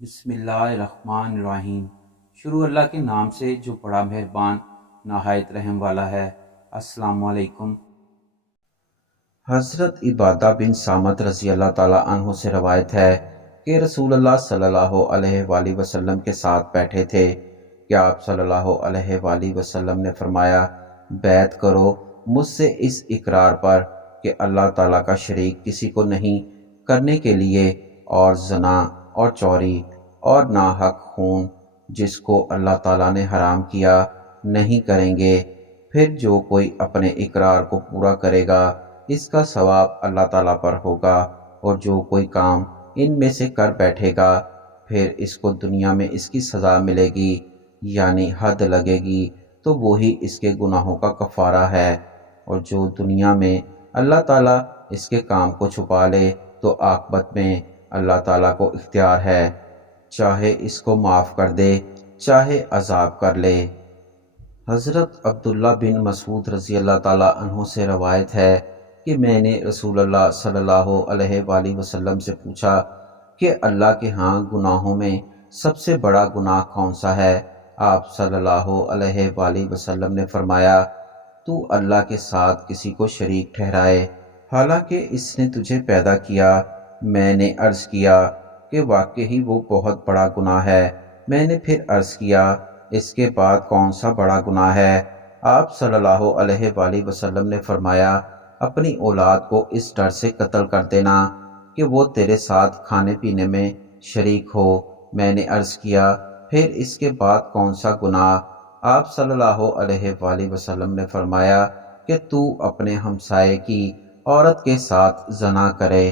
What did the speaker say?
بسم اللہ الرحمن الرحیم۔ شروع اللہ کے نام سے جو بڑا مہربان نہایت رحم والا ہے۔ السلام علیکم۔ حضرت عبادہ بن صامت رضی اللہ تعالیٰ عنہ سے روایت ہے کہ رسول اللہ صلی اللہ علیہ وآلہ وسلم کے ساتھ بیٹھے تھے کہ آپ صلی اللہ علیہ وآلہ وسلم نے فرمایا، بیعت کرو مجھ سے اس اقرار پر کہ اللہ تعالیٰ کا شریک کسی کو نہیں کرنے کے لیے، اور زنا اور چوری اور ناحق خون جس کو اللہ تعالیٰ نے حرام کیا نہیں کریں گے۔ پھر جو کوئی اپنے اقرار کو پورا کرے گا اس کا ثواب اللہ تعالیٰ پر ہوگا، اور جو کوئی کام ان میں سے کر بیٹھے گا پھر اس کو دنیا میں اس کی سزا ملے گی، یعنی حد لگے گی، تو وہی اس کے گناہوں کا کفارہ ہے، اور جو دنیا میں اللہ تعالیٰ اس کے کام کو چھپا لے تو عاقبت میں اللہ تعالیٰ کو اختیار ہے، چاہے اس کو معاف کر دے چاہے عذاب کر لے۔ حضرت عبداللہ بن مسعود رضی اللہ تعالیٰ عنہ سے روایت ہے کہ میں نے رسول اللہ صلی اللہ علیہ وآلہ وسلم سے پوچھا کہ اللہ کے ہاں گناہوں میں سب سے بڑا گناہ کون سا ہے؟ آپ صلی اللہ علیہ وآلہ وسلم نے فرمایا، تو اللہ کے ساتھ کسی کو شریک ٹھہرائے حالانکہ اس نے تجھے پیدا کیا۔ میں نے عرض کیا کہ واقعی وہ بہت بڑا گناہ ہے۔ میں نے پھر عرض کیا، اس کے بعد کون سا بڑا گناہ ہے؟ آپ صلی اللہ علیہ وآلہ وسلم نے فرمایا، اپنی اولاد کو اس ڈر سے قتل کر دینا کہ وہ تیرے ساتھ کھانے پینے میں شریک ہو۔ میں نے عرض کیا، پھر اس کے بعد کون سا گناہ؟ آپ صلی اللہ علیہ وآلہ وسلم نے فرمایا کہ تو اپنے ہمسائے کی عورت کے ساتھ زنا کرے۔